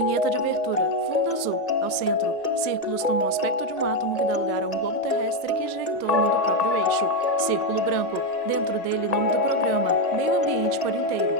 Vinheta de abertura. Fundo azul. Ao centro, círculos tomam o aspecto de um átomo que dá lugar a um globo terrestre que gira em torno do próprio eixo. Círculo branco. Dentro dele, nome do programa. Meio ambiente por inteiro.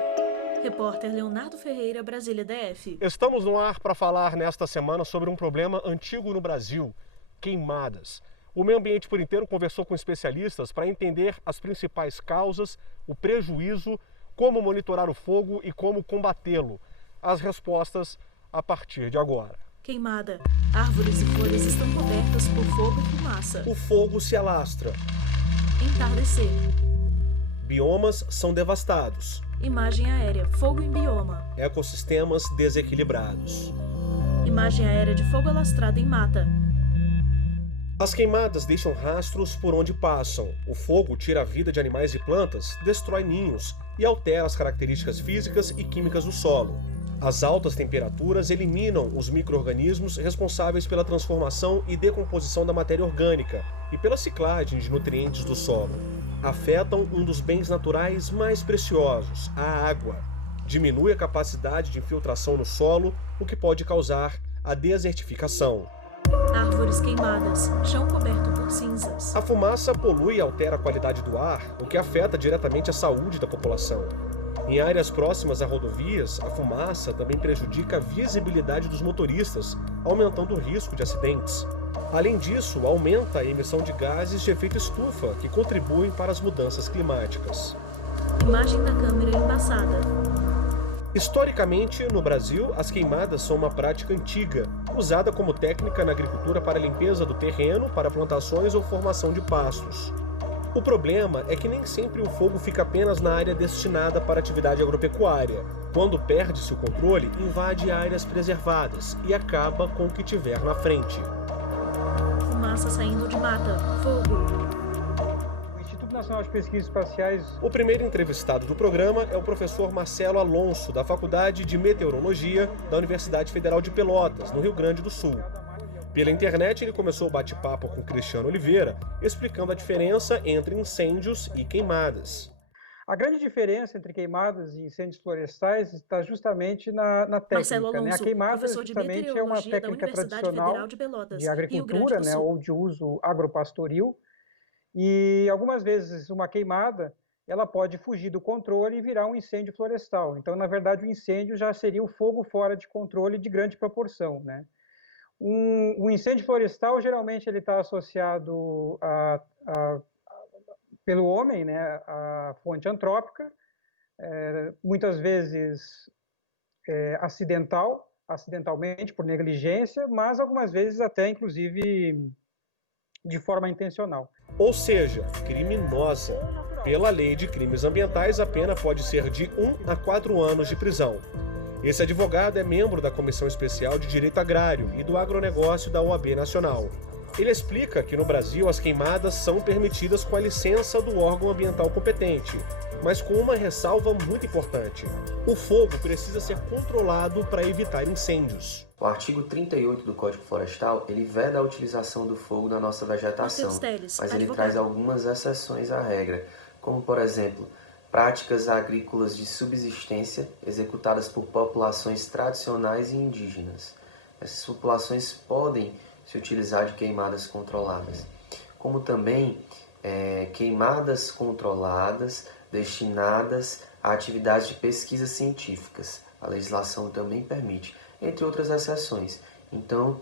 Repórter Leonardo Ferreira, Brasília DF. Estamos no ar para falar nesta semana sobre um problema antigo no Brasil: queimadas. O Meio Ambiente por Inteiro conversou com especialistas para entender as principais causas, o prejuízo, como monitorar o fogo e como combatê-lo. As respostas a partir de agora. Queimada. Árvores e folhas estão cobertas por fogo e fumaça. O fogo se alastra. Entardecer. Biomas são devastados. Imagem aérea. Fogo em bioma. Ecossistemas desequilibrados. Imagem aérea de fogo alastrado em mata. As queimadas deixam rastros por onde passam. O fogo tira a vida de animais e plantas, destrói ninhos e altera as características físicas e químicas do solo. As altas temperaturas eliminam os micro-organismos responsáveis pela transformação e decomposição da matéria orgânica e pela ciclagem de nutrientes do solo. Afetam um dos bens naturais mais preciosos, a água. Diminui a capacidade de infiltração no solo, o que pode causar a desertificação. Árvores queimadas. Chão coberto por cinzas. A fumaça polui e altera a qualidade do ar, o que afeta diretamente a saúde da população. Em áreas próximas a rodovias, a fumaça também prejudica a visibilidade dos motoristas, aumentando o risco de acidentes. Além disso, aumenta a emissão de gases de efeito estufa, que contribuem para as mudanças climáticas. Imagem da câmera embaçada. Historicamente, no Brasil, as queimadas são uma prática antiga, usada como técnica na agricultura para a limpeza do terreno, para plantações ou formação de pastos. O problema é que nem sempre o fogo fica apenas na área destinada para atividade agropecuária. Quando perde-se o controle, invade áreas preservadas e acaba com o que tiver na frente. Fumaça saindo de mata. Fogo. O Instituto Nacional de Pesquisas Espaciais. O primeiro entrevistado do programa é o professor Marcelo Alonso, da Faculdade de Meteorologia da Universidade Federal de Pelotas, no Rio Grande do Sul. Pela internet, ele começou o bate-papo com Cristiano Oliveira, explicando a diferença entre incêndios e queimadas. A grande diferença entre queimadas e incêndios florestais está justamente na técnica. Marcelo Alonso, A queimada professor de justamente é uma meteorologia da técnica Universidade tradicional Federal de Pelotas, de Rio Grande agricultura, do Sul. ou de uso agropastoril. E algumas vezes uma queimada ela pode fugir do controle e virar um incêndio florestal. Então, na verdade, o incêndio já seria o fogo fora de controle de grande proporção, né? Um incêndio florestal, geralmente, ele está associado pelo homem, né, à fonte antrópica, muitas vezes acidentalmente, por negligência, mas algumas vezes até, inclusive, de forma intencional. Ou seja, criminosa. Pela Lei de Crimes Ambientais, a pena pode ser de 1 a 4 anos de prisão. Esse advogado é membro da Comissão Especial de Direito Agrário e do Agronegócio da OAB Nacional. Ele explica que no Brasil as queimadas são permitidas com a licença do órgão ambiental competente, mas com uma ressalva muito importante: o fogo precisa ser controlado para evitar incêndios. O artigo 38 do Código Florestal, ele veda a utilização do fogo na nossa vegetação, mas ele traz algumas exceções à regra, como por exemplo, práticas agrícolas de subsistência executadas por populações tradicionais e indígenas. Essas populações podem se utilizar de queimadas controladas, como também queimadas controladas destinadas a atividades de pesquisas científicas. A legislação também permite, entre outras exceções. Então,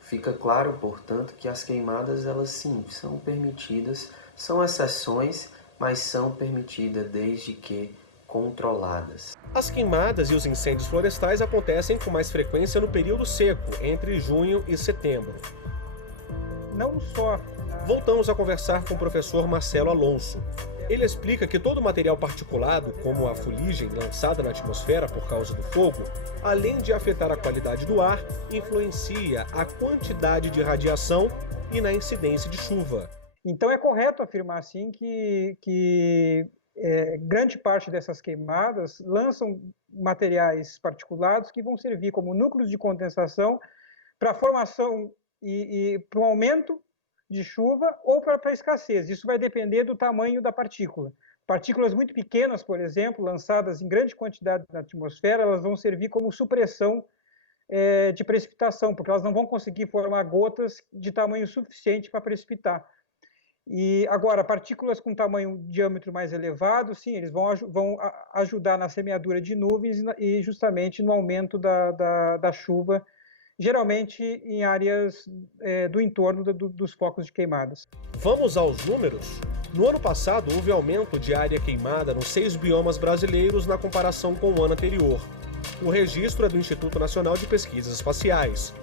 fica claro, portanto, que as queimadas, elas sim, são permitidas, são exceções, mas são permitidas desde que controladas. As queimadas e os incêndios florestais acontecem com mais frequência no período seco, entre junho e setembro. Não só... Voltamos a conversar com o professor Marcelo Alonso. Ele explica que todo material particulado, como a fuligem lançada na atmosfera por causa do fogo, além de afetar a qualidade do ar, influencia a quantidade de radiação e na incidência de chuva. Então é correto afirmar assim que grande parte dessas queimadas lançam materiais particulados que vão servir como núcleos de condensação para a formação e para o aumento de chuva ou para a escassez. Isso vai depender do tamanho da partícula. Partículas muito pequenas, por exemplo, lançadas em grande quantidade na atmosfera, elas vão servir como supressão de precipitação, porque elas não vão conseguir formar gotas de tamanho suficiente para precipitar. E agora, partículas com diâmetro mais elevado, sim, eles vão ajudar na semeadura de nuvens e justamente no aumento da chuva, geralmente em áreas do entorno dos focos de queimadas. Vamos aos números? No ano passado, houve aumento de área queimada nos 6 biomas brasileiros na comparação com o ano anterior. O registro é do Instituto Nacional de Pesquisas Espaciais.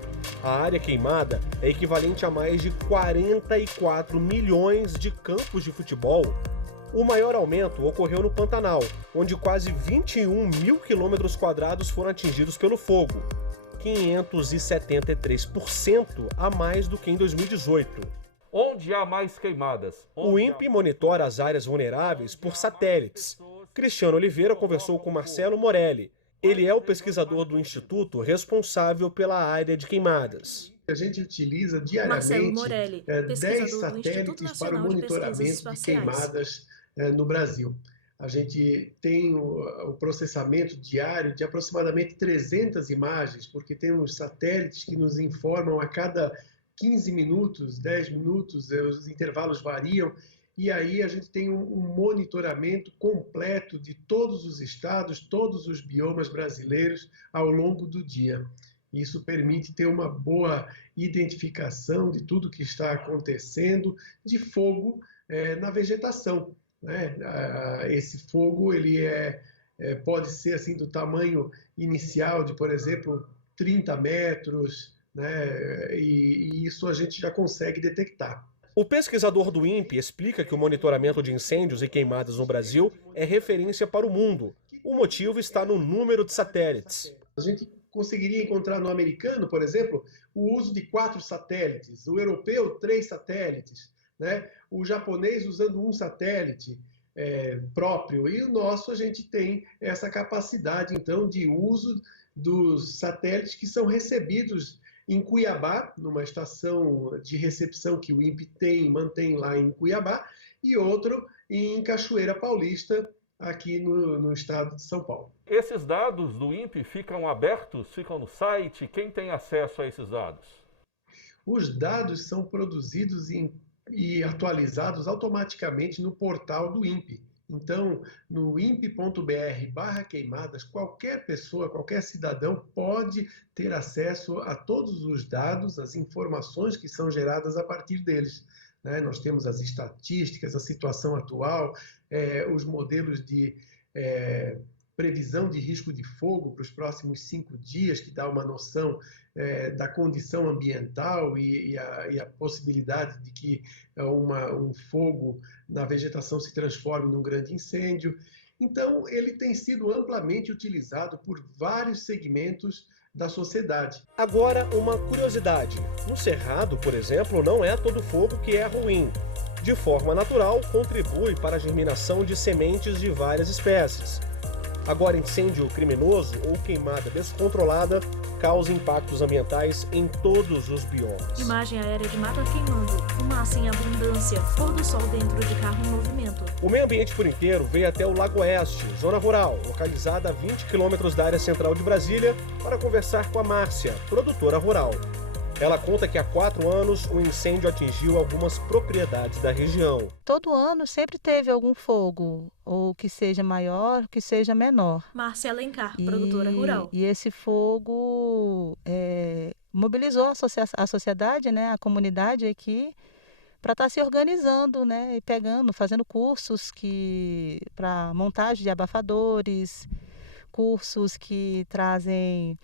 A área queimada é equivalente a mais de 44 milhões de campos de futebol. O maior aumento ocorreu no Pantanal, onde quase 21 mil quilômetros quadrados foram atingidos pelo fogo, 573% a mais do que em 2018. Onde há mais queimadas? O INPE monitora as áreas vulneráveis por satélites. Cristiano Oliveira conversou com Marcelo Morelli. Ele é o pesquisador do Instituto responsável pela área de queimadas. A gente utiliza diariamente Morelli, 10 satélites para o monitoramento de queimadas no Brasil. A gente tem o processamento diário de aproximadamente 300 imagens, porque temos satélites que nos informam a cada 15 minutos, 10 minutos, os intervalos variam, e aí a gente tem um monitoramento completo de todos os estados, todos os biomas brasileiros ao longo do dia. Isso permite ter uma boa identificação de tudo que está acontecendo de fogo na vegetação, né? Esse fogo ele pode ser assim do tamanho inicial de, por exemplo, 30 metros, né? E isso a gente já consegue detectar. O pesquisador do INPE explica que o monitoramento de incêndios e queimadas no Brasil é referência para o mundo. O motivo está no número de satélites. A gente conseguiria encontrar no americano, por exemplo, o uso de 4 satélites, o europeu 3 satélites, né? O japonês usando um satélite próprio, e o nosso a gente tem essa capacidade então de uso dos satélites que são recebidos em Cuiabá, numa estação de recepção que o INPE mantém lá em Cuiabá, e outro em Cachoeira Paulista, aqui no estado de São Paulo. Esses dados do INPE ficam abertos, ficam no site? Quem tem acesso a esses dados? Os dados são produzidos e atualizados automaticamente no portal do INPE. Então, no impe.br/queimadas, qualquer pessoa, qualquer cidadão pode ter acesso a todos os dados, as informações que são geradas a partir deles, né? Nós temos as estatísticas, a situação atual, os modelos de previsão de risco de fogo para os próximos 5 dias, que dá uma noção da condição ambiental e a possibilidade de que um fogo na vegetação se transforme num grande incêndio. Então, ele tem sido amplamente utilizado por vários segmentos da sociedade. Agora, uma curiosidade. No Cerrado, por exemplo, não é todo fogo que é ruim. De forma natural, contribui para a germinação de sementes de várias espécies. Agora, incêndio criminoso ou queimada descontrolada causa impactos ambientais em todos os biomas. Imagem aérea de mata queimando, fumaça em abundância, pôr do sol dentro de carro em movimento. O meio ambiente por inteiro veio até o Lago Oeste, zona rural, localizada a 20 quilômetros da área central de Brasília, para conversar com a Márcia, produtora rural. Ela conta que há 4 anos o incêndio atingiu algumas propriedades da região. Todo ano sempre teve algum fogo, ou que seja maior, que seja menor. Márcia Alencar, produtora rural. E esse fogo mobilizou a sociedade, né, a comunidade aqui, para estar se organizando, né, e fazendo cursos para montagem de abafadores, cursos que trazem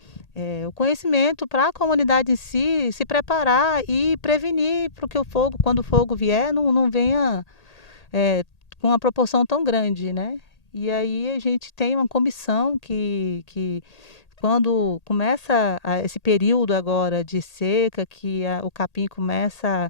o conhecimento para a comunidade em si se preparar e prevenir para que quando o fogo vier, não venha com uma proporção tão grande, né? E aí a gente tem uma comissão que quando começa esse período agora de seca, que o capim começa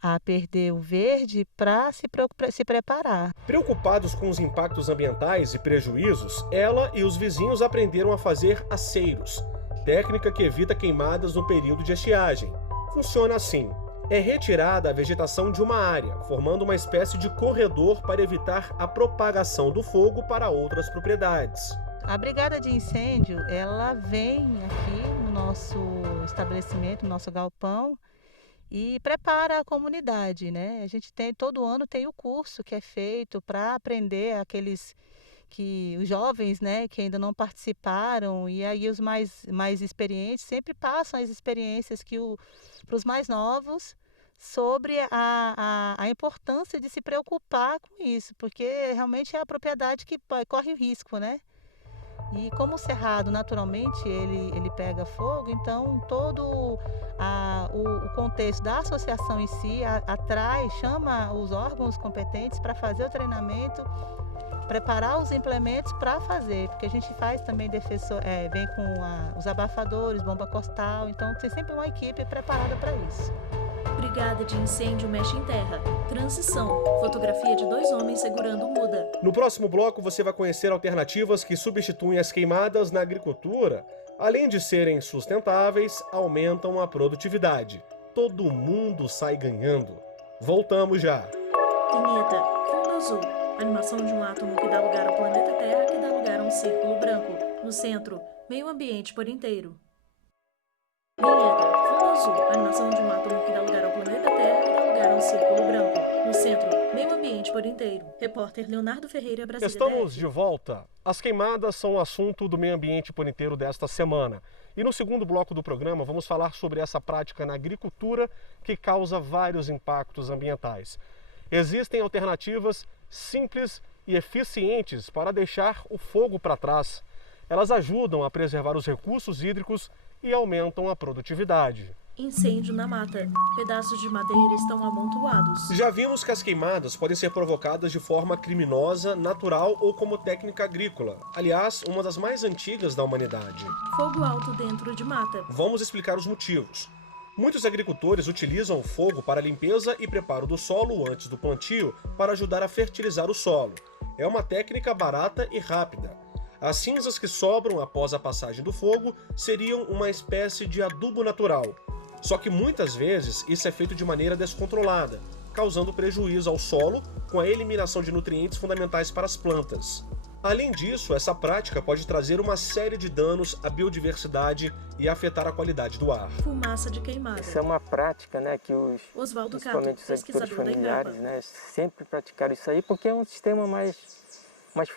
a perder o verde, para se preparar. Preocupados com os impactos ambientais e prejuízos, ela e os vizinhos aprenderam a fazer aceiros, técnica que evita queimadas no período de estiagem. Funciona assim: É retirada a vegetação de uma área, formando uma espécie de corredor para evitar a propagação do fogo para outras propriedades. A brigada de incêndio, ela vem aqui no nosso estabelecimento, no nosso galpão, e prepara a comunidade, né? A gente todo ano tem o curso que é feito para aprender os jovens, né, que ainda não participaram, e aí os mais experientes sempre passam as experiências para os mais novos sobre a importância de se preocupar com isso, porque realmente é a propriedade que corre o risco, né? E como o cerrado, naturalmente, ele pega fogo, então todo o contexto da associação em si chama os órgãos competentes para fazer o treinamento, preparar os implementos para fazer, porque a gente faz também vem com os abafadores, bomba costal, então tem sempre uma equipe preparada para isso. Brigada de incêndio mexe em terra. Transição. Fotografia de 2 homens segurando muda. No próximo bloco você vai conhecer alternativas que substituem as queimadas na agricultura. Além de serem sustentáveis, aumentam a produtividade. Todo mundo sai ganhando. Voltamos já. Vinheta. Fundo azul. Animação de um átomo que dá lugar ao planeta Terra, que dá lugar a um círculo branco. No centro, meio ambiente por inteiro. Vinheta. Fundo azul. Animação de um átomo que dá lugar ao planeta Terra, que dá lugar a um círculo branco. No centro, meio ambiente por inteiro. Repórter Leonardo Ferreira, Brasília. Estamos de volta. As queimadas são o assunto do meio ambiente por inteiro desta semana. E no segundo bloco do programa vamos falar sobre essa prática na agricultura que causa vários impactos ambientais. Existem alternativas simples e eficientes para deixar o fogo para trás. Elas ajudam a preservar os recursos hídricos e aumentam a produtividade. Incêndio na mata. Pedaços de madeira estão amontoados. Já vimos que as queimadas podem ser provocadas de forma criminosa, natural ou como técnica agrícola. Aliás, uma das mais antigas da humanidade. Fogo alto dentro de mata. Vamos explicar os motivos. Muitos agricultores utilizam o fogo para a limpeza e preparo do solo antes do plantio para ajudar a fertilizar o solo. É uma técnica barata e rápida. As cinzas que sobram após a passagem do fogo seriam uma espécie de adubo natural. Só que muitas vezes isso é feito de maneira descontrolada, causando prejuízo ao solo com a eliminação de nutrientes fundamentais para as plantas. Além disso, essa prática pode trazer uma série de danos à biodiversidade e afetar a qualidade do ar. Fumaça de queimada. Isso é uma prática, né, que Oswaldo principalmente Cato, os agricultores familiares, né, sempre praticaram isso aí, porque é um sistema mais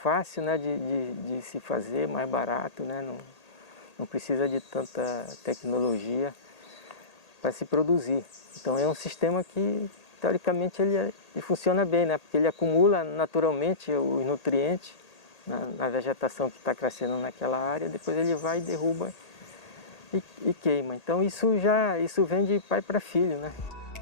fácil, né, de se fazer, mais barato, né, não precisa de tanta tecnologia para se produzir. Então é um sistema que, teoricamente, ele funciona bem, né, porque ele acumula naturalmente os nutrientes na vegetação que está crescendo naquela área, depois ele vai e derruba e queima. Então isso vem de pai para filho, né?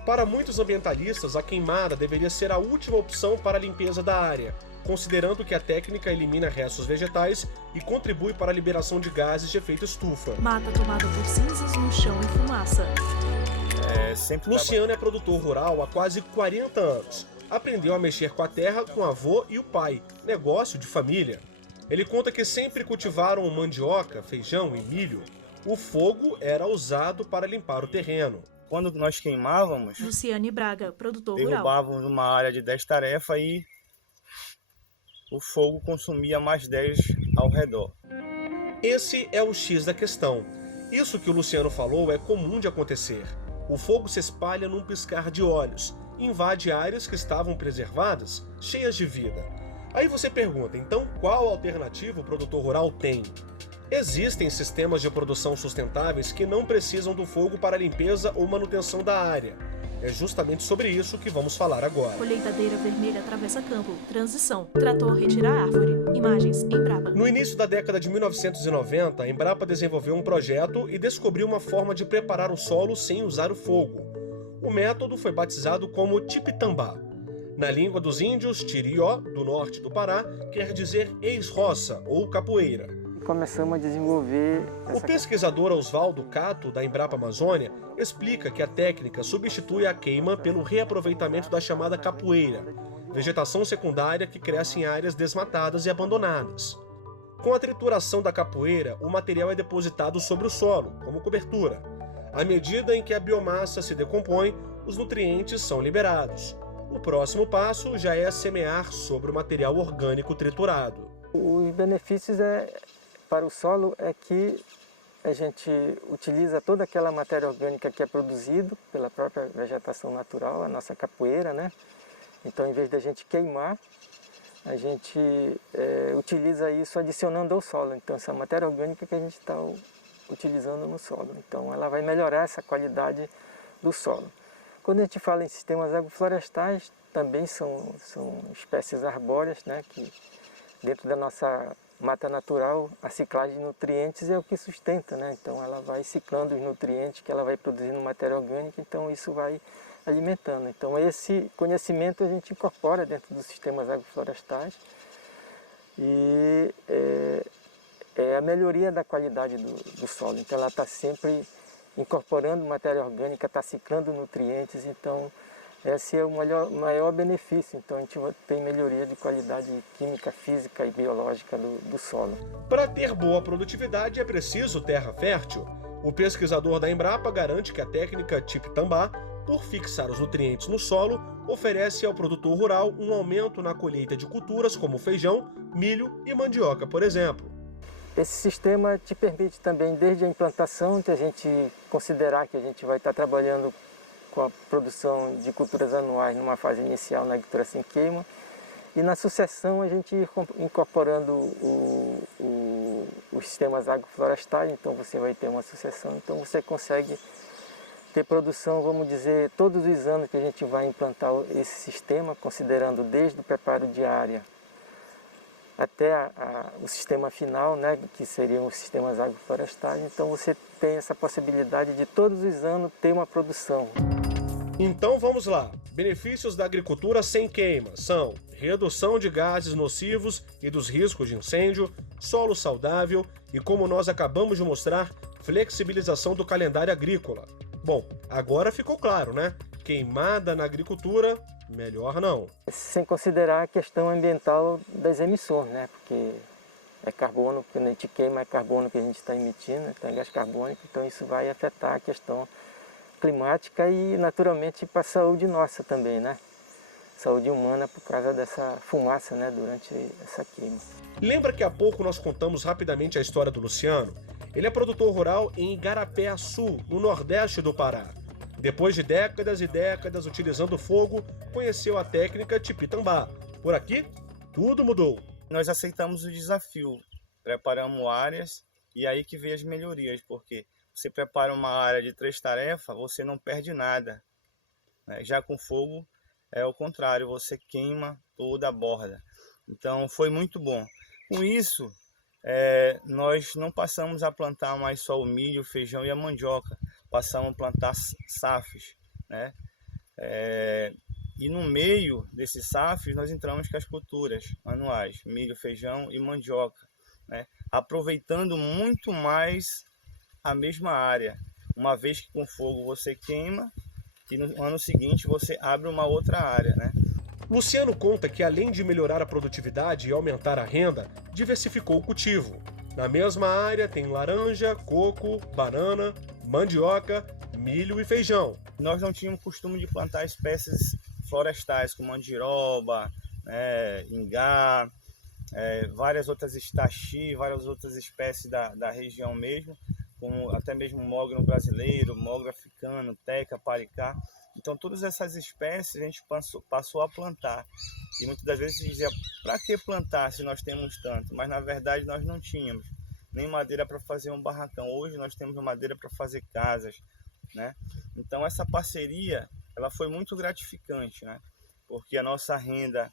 Para muitos ambientalistas, a queimada deveria ser a última opção para a limpeza da área, considerando que a técnica elimina restos vegetais e contribui para a liberação de gases de efeito estufa. Mata tomada por cinzas no chão e fumaça. Luciano é produtor rural há quase 40 anos. Aprendeu a mexer com a terra com o avô e o pai, negócio de família. Ele conta que sempre cultivaram mandioca, feijão e milho. O fogo era usado para limpar o terreno. Quando nós queimávamos, Luciane Braga, produtor rural. Derrubávamos uma área de 10 tarefas e o fogo consumia mais 10 ao redor. Esse é o X da questão. Isso que o Luciano falou é comum de acontecer. O fogo se espalha num piscar de olhos, invade áreas que estavam preservadas, cheias de vida. Aí você pergunta, então qual alternativa o produtor rural tem? Existem sistemas de produção sustentáveis que não precisam do fogo para a limpeza ou manutenção da área. É justamente sobre isso que vamos falar agora. Colheitadeira vermelha atravessa campo. Transição. Trator retira árvore. Imagens. Embrapa. No início da década de 1990, a Embrapa desenvolveu um projeto e descobriu uma forma de preparar o solo sem usar o fogo. O método foi batizado como tipitambá. Na língua dos índios, Tirió, do norte do Pará, quer dizer ex-roça ou capoeira. Começamos a desenvolver... O pesquisador Oswaldo Cato, da Embrapa Amazônia, explica que a técnica substitui a queima pelo reaproveitamento da chamada capoeira, vegetação secundária que cresce em áreas desmatadas e abandonadas. Com a trituração da capoeira, o material é depositado sobre o solo, como cobertura. À medida em que a biomassa se decompõe, os nutrientes são liberados. O próximo passo já é semear sobre o material orgânico triturado. Os benefícios para o solo é que a gente utiliza toda aquela matéria orgânica que é produzida pela própria vegetação natural, a nossa capoeira, né? Então, em vez de a gente queimar, a gente utiliza isso adicionando ao solo. Então, essa matéria orgânica que a gente está utilizando no solo. Então, ela vai melhorar essa qualidade do solo. Quando a gente fala em sistemas agroflorestais, também são espécies arbóreas, né? Que dentro da nossa mata natural, a ciclagem de nutrientes é o que sustenta, né? Então ela vai ciclando os nutrientes que ela vai produzindo matéria orgânica, então isso vai alimentando. Então esse conhecimento a gente incorpora dentro dos sistemas agroflorestais e é a melhoria da qualidade do solo. Então ela está sempre incorporando matéria orgânica, está ciclando nutrientes, então esse é o maior benefício. Então a gente tem melhoria de qualidade química, física e biológica do solo. Para ter boa produtividade é preciso terra fértil. O pesquisador da Embrapa garante que a técnica Tipitambá, por fixar os nutrientes no solo, oferece ao produtor rural um aumento na colheita de culturas como feijão, milho e mandioca, por exemplo. Esse sistema te permite também, desde a implantação, que a gente considerar que a gente vai estar trabalhando com a produção de culturas anuais numa fase inicial na agricultura sem queima, e na sucessão a gente ir incorporando os sistemas agroflorestais, então você vai ter uma sucessão, então você consegue ter produção, vamos dizer, todos os anos que a gente vai implantar esse sistema, considerando desde o preparo de área até o sistema final, né, que seriam os sistemas agroflorestais, então você tem essa possibilidade de todos os anos ter uma produção. Então vamos lá. Benefícios da agricultura sem queima são redução de gases nocivos e dos riscos de incêndio, solo saudável e, como nós acabamos de mostrar, flexibilização do calendário agrícola. Bom, agora ficou claro, né? Queimada na agricultura, melhor não. Sem considerar a questão ambiental das emissões, né? Porque é carbono, quando a gente queima é carbono que a gente está emitindo, então é gás carbônico, então isso vai afetar a questão climática e naturalmente para a saúde nossa também, né? Saúde humana por causa dessa fumaça, né, durante essa queima. Lembra que há pouco nós contamos rapidamente a história do Luciano? Ele é produtor rural em Igarapé-Açu, no nordeste do Pará. Depois de décadas e décadas utilizando fogo, conheceu a técnica Tipitambá. Por aqui, tudo mudou. Nós aceitamos o desafio, preparamos áreas e aí que veio as melhorias, porque você prepara uma área de 3 tarefas, você não perde nada. Já com fogo é o contrário, você queima toda a borda. Então foi muito bom. Com isso, nós não passamos a plantar mais só o milho, o feijão e a mandioca. Passamos a plantar safes, né? E no meio desses safes nós entramos com as culturas anuais, milho, feijão e mandioca, né? Aproveitando muito mais a mesma área, uma vez que com fogo você queima e no ano seguinte você abre uma outra área, né? Luciano conta que além de melhorar a produtividade e aumentar a renda, diversificou o cultivo. Na mesma área tem laranja, coco, banana, mandioca, milho e feijão. Nós não tínhamos costume de plantar espécies florestais como andiroba, ingá, várias outras estaxi, várias outras espécies da região mesmo, como até mesmo mogno brasileiro, mogno africano, teca, paricá. Então todas essas espécies a gente passou a plantar. E muitas das vezes dizia, para que plantar se nós temos tanto? Mas na verdade nós não tínhamos nem madeira para fazer um barracão. Hoje nós temos madeira para fazer casas, né? Então essa parceria ela foi muito gratificante, né? Porque a nossa renda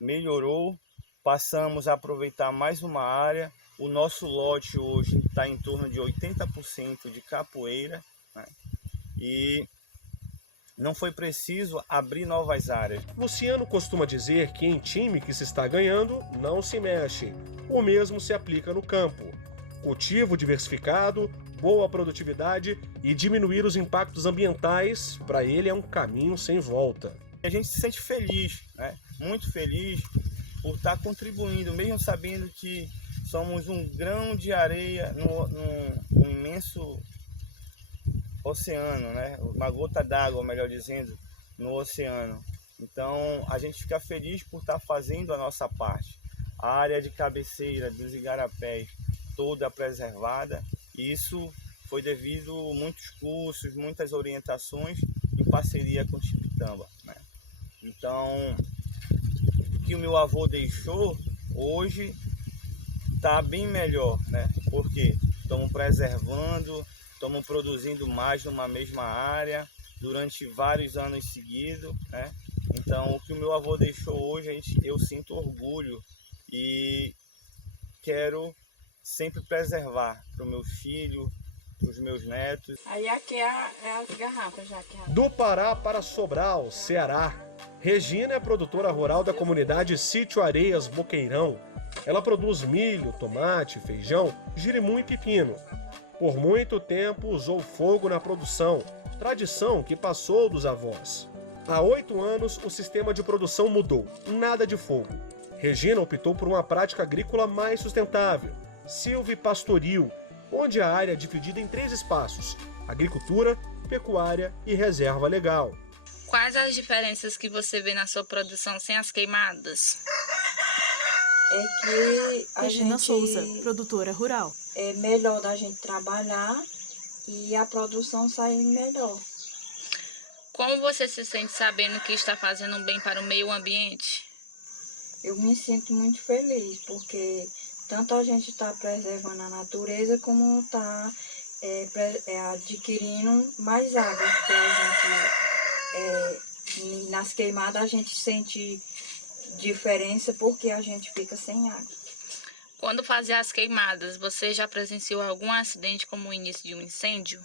melhorou, passamos a aproveitar mais uma área. O nosso lote hoje está em torno de 80% de capoeira, né? E não foi preciso abrir novas áreas. Luciano costuma dizer que em time que se está ganhando, não se mexe. O mesmo se aplica no campo. Cultivo diversificado, boa produtividade e diminuir os impactos ambientais, para ele é um caminho sem volta. A gente se sente feliz, né? Muito feliz por estar contribuindo, mesmo sabendo que somos um grão de areia num imenso oceano, né? Uma gota d'água, melhor dizendo, no oceano. Então, a gente fica feliz por estar fazendo a nossa parte. A área de cabeceira dos igarapés toda preservada, e isso foi devido a muitos cursos, muitas orientações em parceria com o Tipitamba, né? Então, o que o meu avô deixou, hoje está bem melhor, né? Porque estamos preservando, estamos produzindo mais numa mesma área durante vários anos seguidos, né? Então, o que o meu avô deixou hoje, eu sinto orgulho e quero sempre preservar para os meus filhos, para os meus netos. Aí aqui é as garrafas já. Do Pará para Sobral, Ceará, Regina é produtora rural da comunidade Sítio Areias Boqueirão. Ela produz milho, tomate, feijão, girimum e pepino. Por muito tempo usou fogo na produção, tradição que passou dos avós. Há 8 anos o sistema de produção mudou, nada de fogo. Regina optou por uma prática agrícola mais sustentável, silvipastoril, onde a área é dividida em 3 espaços: agricultura, pecuária e reserva legal. Quais as diferenças que você vê na sua produção sem as queimadas? É que a Regina gente Souza, produtora rural. É melhor da gente trabalhar e a produção sair melhor. Como você se sente sabendo que está fazendo um bem para o meio ambiente? Eu me sinto muito feliz, porque tanto a gente está preservando a natureza, como está adquirindo mais água, porque a gente, nas queimadas, a gente sente diferença, porque a gente fica sem água. Quando fazia as queimadas, você já presenciou algum acidente como o início de um incêndio?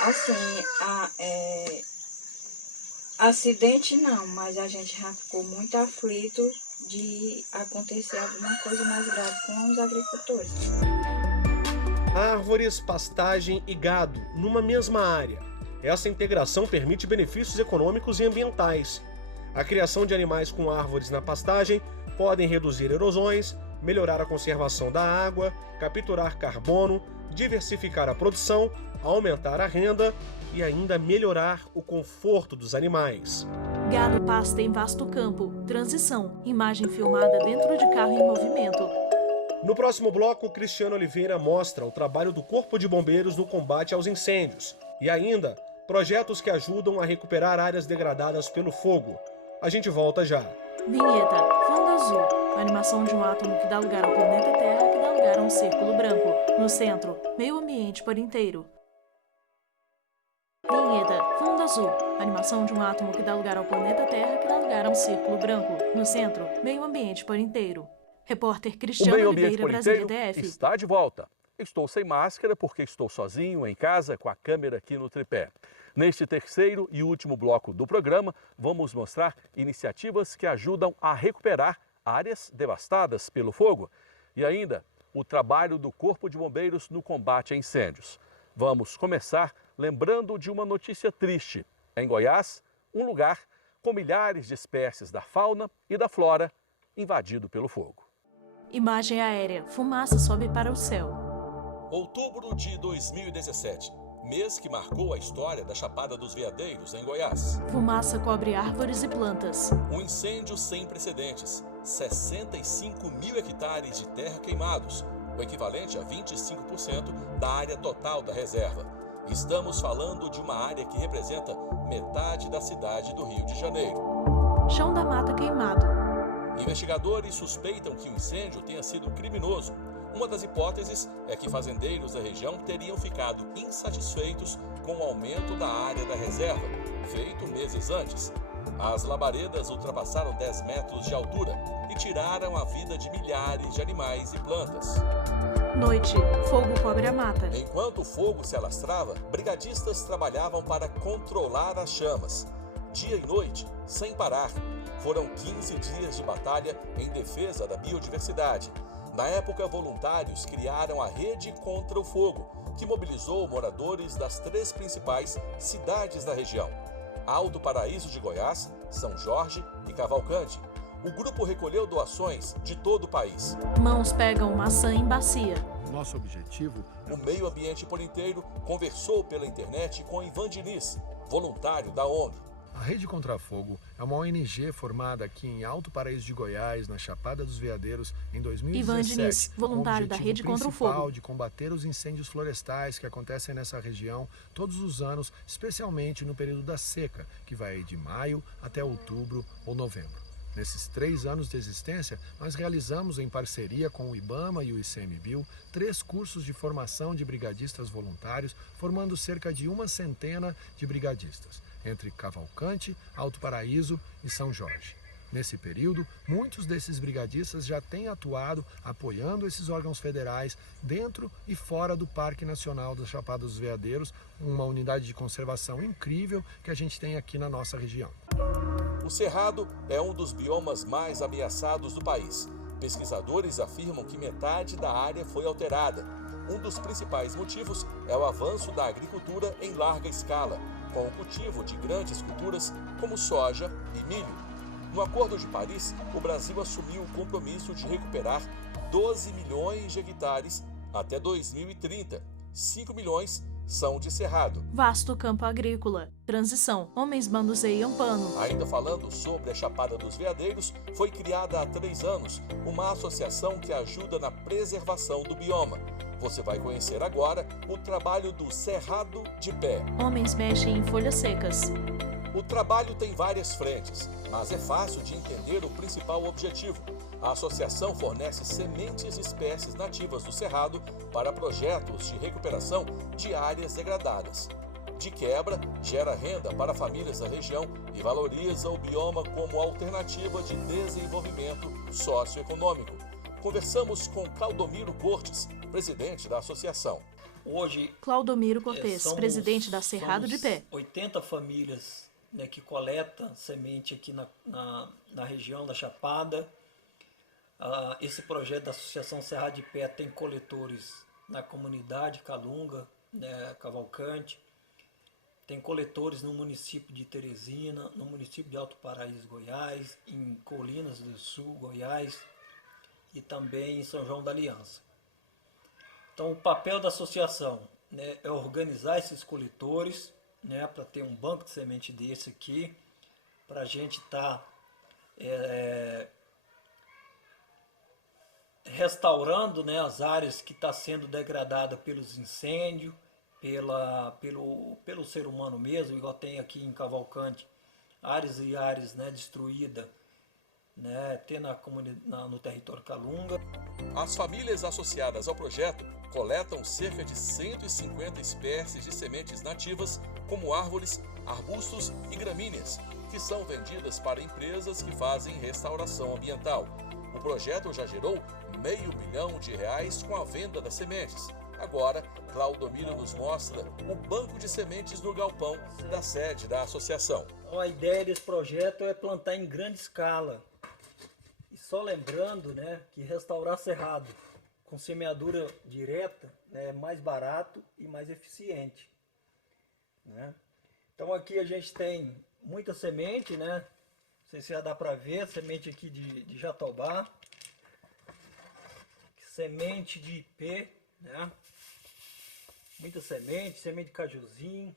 Assim, acidente não, mas a gente já ficou muito aflito de acontecer alguma coisa mais grave com os agricultores. Árvores, pastagem e gado, numa mesma área. Essa integração permite benefícios econômicos e ambientais. A criação de animais com árvores na pastagem podem reduzir erosões, melhorar a conservação da água, capturar carbono, diversificar a produção, aumentar a renda e ainda melhorar o conforto dos animais. Gado pasta em vasto campo. Transição. Imagem filmada dentro de carro em movimento. No próximo bloco, Cristiano Oliveira mostra o trabalho do Corpo de Bombeiros no combate aos incêndios e ainda projetos que ajudam a recuperar áreas degradadas pelo fogo. A gente volta já. Vinheta. Fundo azul. A animação de um átomo que dá lugar ao planeta Terra, que dá lugar a um círculo branco. No centro, meio ambiente por inteiro. Vinheta. Fundo azul. A animação de um átomo que dá lugar ao planeta Terra, que dá lugar a um círculo branco. No centro, meio ambiente por inteiro. Repórter Cristiano Oliveira, Brasília DF. Está de volta. Estou sem máscara porque estou sozinho em casa com a câmera aqui no tripé. Neste terceiro e último bloco do programa, vamos mostrar iniciativas que ajudam a recuperar áreas devastadas pelo fogo e ainda o trabalho do Corpo de Bombeiros no combate a incêndios. Vamos começar lembrando de uma notícia triste. Em Goiás, um lugar com milhares de espécies da fauna e da flora invadido pelo fogo. Imagem aérea. Fumaça sobe para o céu. Outubro de 2017. Mês que marcou a história da Chapada dos Veadeiros, em Goiás. Fumaça cobre árvores e plantas. Um incêndio sem precedentes. 65 mil hectares de terra queimados, o equivalente a 25% da área total da reserva. Estamos falando de uma área que representa metade da cidade do Rio de Janeiro. Chão da mata queimado. Investigadores suspeitam que o incêndio tenha sido criminoso. Uma das hipóteses é que fazendeiros da região teriam ficado insatisfeitos com o aumento da área da reserva, feito meses antes. As labaredas ultrapassaram 10 metros de altura e tiraram a vida de milhares de animais e plantas. Noite, fogo cobre a mata. Enquanto o fogo se alastrava, brigadistas trabalhavam para controlar as chamas. Dia e noite, sem parar. Foram 15 dias de batalha em defesa da biodiversidade. Na época, voluntários criaram a Rede Contra o Fogo, que mobilizou moradores das 3 principais cidades da região: Alto Paraíso de Goiás, São Jorge e Cavalcante. O grupo recolheu doações de todo o país. Mãos pegam maçã em bacia. Nosso objetivo... O Meio Ambiente por Inteiro conversou pela internet com Ivan Diniz, voluntário da ONG. A Rede Contra Fogo é uma ONG formada aqui em Alto Paraíso de Goiás, na Chapada dos Veadeiros, em 2017. Ivan Diniz, voluntário da Rede Contra o Fogo. De combater os incêndios florestais que acontecem nessa região todos os anos, especialmente no período da seca, que vai de maio até outubro ou novembro. Nesses 3 anos de existência, nós realizamos, em parceria com o IBAMA e o ICMBio, 3 cursos de formação de brigadistas voluntários, formando cerca de 100 de brigadistas, entre Cavalcante, Alto Paraíso e São Jorge. Nesse período, muitos desses brigadistas já têm atuado apoiando esses órgãos federais dentro e fora do Parque Nacional da Chapada dos Veadeiros, uma unidade de conservação incrível que a gente tem aqui na nossa região. O Cerrado é um dos biomas mais ameaçados do país. Pesquisadores afirmam que metade da área foi alterada. Um dos principais motivos é o avanço da agricultura em larga escala, com o cultivo de grandes culturas como soja e milho. No Acordo de Paris, o Brasil assumiu o compromisso de recuperar 12 milhões de hectares até 2030. 5 milhões são de cerrado. Vasto campo agrícola. Transição. Homens manuseiam pano. Ainda falando sobre a Chapada dos Veadeiros, foi criada há 3 anos uma associação que ajuda na preservação do bioma. Você vai conhecer agora o trabalho do Cerrado de Pé. Homens mexem em folhas secas. O trabalho tem várias frentes, mas é fácil de entender o principal objetivo. A associação fornece sementes de espécies nativas do Cerrado para projetos de recuperação de áreas degradadas. De quebra, gera renda para famílias da região e valoriza o bioma como alternativa de desenvolvimento socioeconômico. Conversamos com Claudomiro Cortes, presidente da associação. Hoje, Claudomiro Cortes, presidente da Cerrado de Pé. 80 famílias, né, que coletam semente aqui na região da Chapada. Esse projeto da Associação Cerrado de Pé tem coletores na comunidade Calunga, né, Cavalcante. Tem coletores no município de Teresina, no município de Alto Paraíso, Goiás, em Colinas do Sul, Goiás, e também em São João da Aliança. Então, o papel da associação, né, é organizar esses coletores, né, para ter um banco de semente desse aqui, para a gente estar restaurando, né, as áreas que estão sendo degradadas pelos incêndios, pelo ser humano mesmo, igual tem aqui em Cavalcante, áreas e áreas, né, destruídas, né, tem no território Calunga. As famílias associadas ao projeto coletam cerca de 150 espécies de sementes nativas, como árvores, arbustos e gramíneas, que são vendidas para empresas que fazem restauração ambiental. O projeto já gerou R$500 milhão com a venda das sementes. Agora, Claudomiro nos mostra o banco de sementes no galpão da sede da associação. A ideia desse projeto é plantar em grande escala. E só lembrando, né, que restaurar cerrado com semeadura direta, né, é mais barato e mais eficiente, né? Então aqui a gente tem muita semente, né? Não sei se já dá para ver, semente aqui de jatobá, semente de ipê, né? Muita semente de cajuzinho,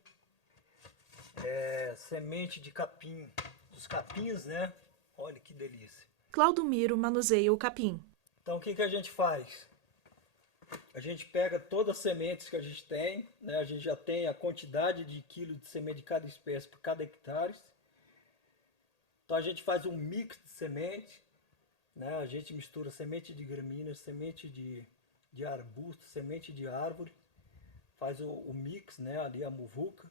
semente de capim, dos capins, né? Olha que delícia. Claudomiro manuseia o capim. Então o que a gente faz? A gente pega todas as sementes que a gente tem, né? A gente já tem a quantidade de quilos de semente de cada espécie por cada hectare. Então a gente faz um mix de semente, né? A gente mistura semente de gramíneas, semente de arbusto, semente de árvore, faz o mix, né? Ali a muvuca,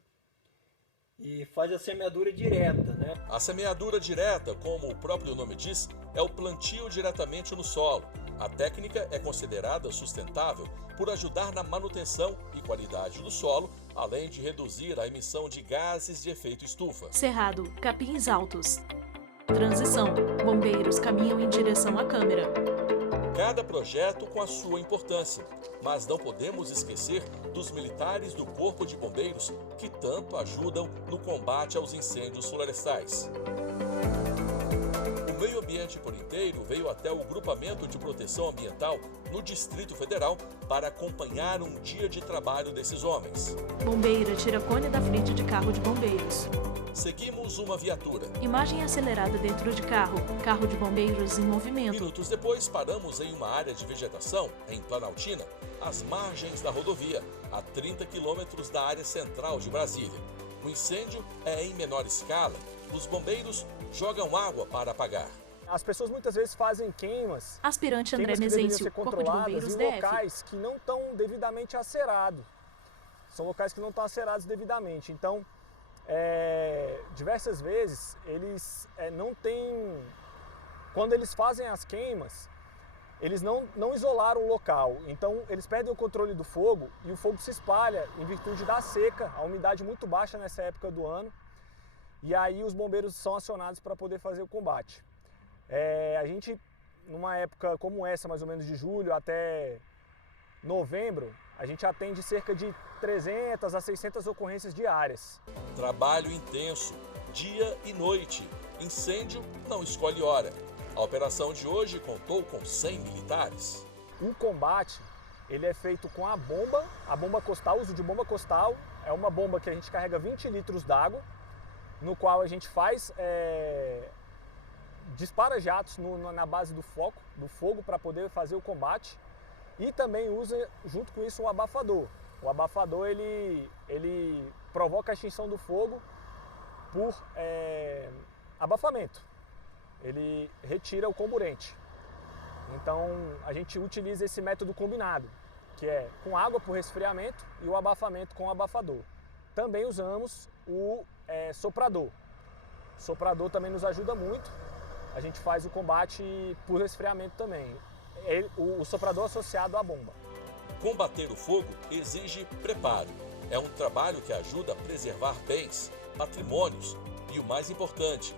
e faz a semeadura direta, né? A semeadura direta, como o próprio nome diz, é o plantio diretamente no solo. A técnica é considerada sustentável por ajudar na manutenção e qualidade do solo, além de reduzir a emissão de gases de efeito estufa. Cerrado, capins altos. Transição. Bombeiros caminham em direção à câmera. Cada projeto com a sua importância, mas não podemos esquecer dos militares do Corpo de Bombeiros que tanto ajudam no combate aos incêndios florestais. O Meio Ambiente por Inteiro veio até o Grupamento de Proteção Ambiental no Distrito Federal para acompanhar um dia de trabalho desses homens. Bombeira tira cone da frente de carro de bombeiros. Seguimos uma viatura. Imagem acelerada dentro de carro. Carro de bombeiros em movimento. Minutos depois, paramos em uma área de vegetação, em Planaltina, às margens da rodovia, a 30 quilômetros da área central de Brasília. O incêndio é em menor escala. Os bombeiros jogam água para apagar. As pessoas muitas vezes fazem queimas. Aspirante André Mezencio, Corpo de Bombeiros DF. Em locais que não estão devidamente acerados. São locais que não estão acerados devidamente. Então, diversas vezes, eles não têm... Quando eles fazem as queimas, eles não isolaram o local. Então, eles perdem o controle do fogo e o fogo se espalha em virtude da seca, a umidade muito baixa nessa época do ano. E aí os bombeiros são acionados para poder fazer o combate. A gente, numa época como essa, mais ou menos de julho até novembro, a gente atende cerca de 300 a 600 ocorrências diárias. Trabalho intenso, dia e noite. Incêndio não escolhe hora. A operação de hoje contou com 100 militares. O combate, ele é feito com a bomba costal, uso de bomba costal. É uma bomba que a gente carrega 20 litros d'água, no qual a gente faz, dispara jatos na base do fogo para poder fazer o combate, e também usa junto com isso um abafador. O abafador ele provoca a extinção do fogo por abafamento, ele retira o comburente. Então a gente utiliza esse método combinado, que é com água por resfriamento e o abafamento com o abafador. Também usamos o soprador. O soprador também nos ajuda muito. A gente faz o combate por resfriamento também. O soprador associado à bomba. Combater o fogo exige preparo. É um trabalho que ajuda a preservar bens, patrimônios e, o mais importante,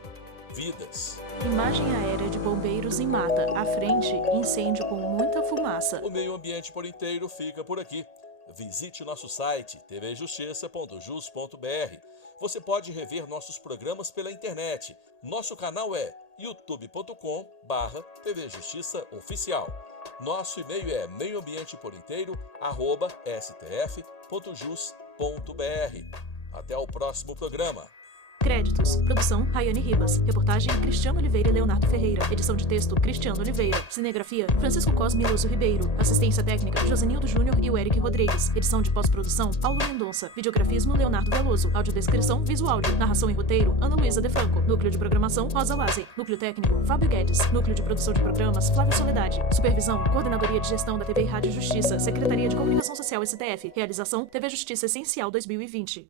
vidas. Imagem aérea de bombeiros em mata. À frente, incêndio com muita fumaça. O Meio Ambiente por Inteiro fica por aqui. Visite o nosso site tvjustiça.jus.br. Você pode rever nossos programas pela internet. Nosso canal é youtube.com/tvjustiçaoficial. Nosso e-mail é meioambienteporinteiro@stf.jus.br. Até o próximo programa. Créditos. Produção, Rayane Ribas. Reportagem, Cristiano Oliveira e Leonardo Ferreira. Edição de texto, Cristiano Oliveira. Cinegrafia, Francisco Cosme e Lúcio Ribeiro. Assistência técnica, Josenildo Júnior e o Eric Rodrigues. Edição de pós-produção, Paulo Mendonça. Videografismo, Leonardo Veloso. Audiodescrição, Visuáudio. Narração e roteiro, Ana Luísa De Franco. Núcleo de programação, Rosa Laze. Núcleo técnico, Fábio Guedes. Núcleo de produção de programas, Flávio Soledade. Supervisão, Coordenadoria de Gestão da TV e Rádio Justiça. Secretaria de Comunicação Social STF. Realização, TV Justiça Essencial 2020.